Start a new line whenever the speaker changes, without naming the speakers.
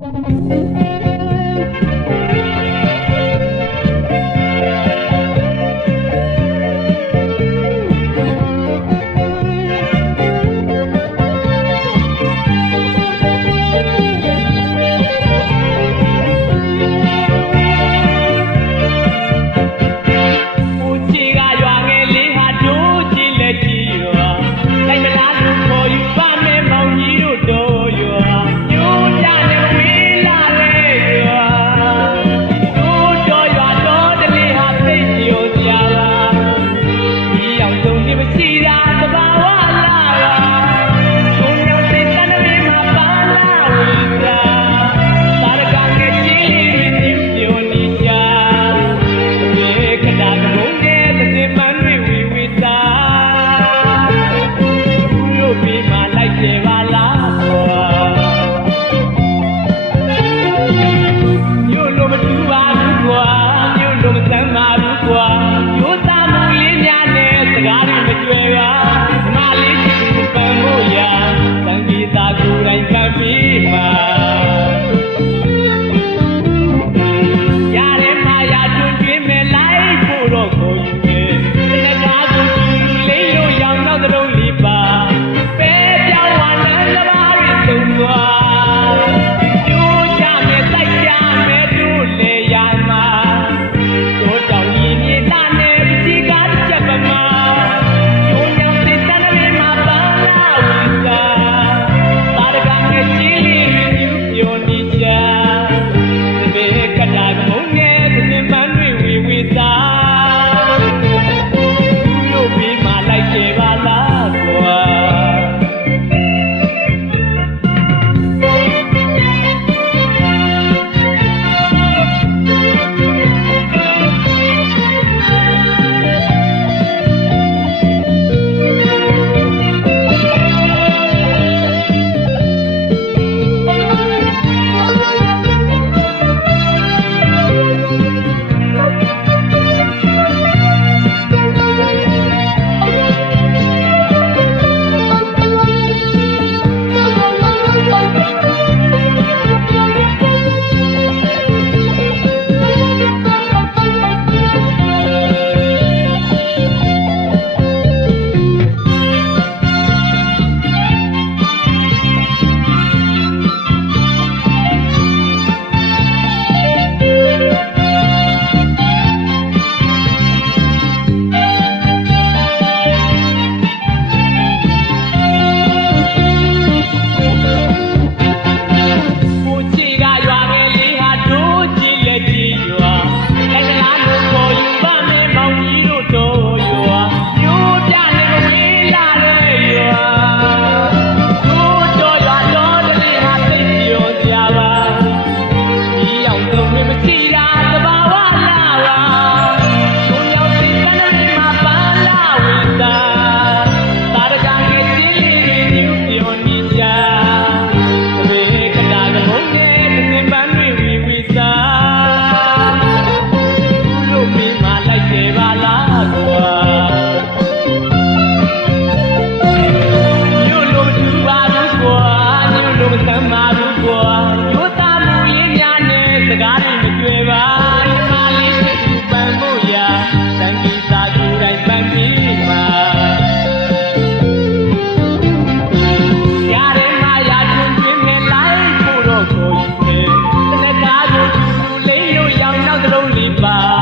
Thank you. လိုက်သေးပါလားကွာမြို့လိုမသူပါဘူးကွာမြို့လိုမဆမ်းပါဘူးကွာရိုးသားလူရင်းများနဲ့စကားတွေမတွေ့ပါဒီမှာလေးသူပန်ဖို့ရာတန်ကြီးသာယူတိုင်းပန်ကြီးမှာလုံးလေးပါ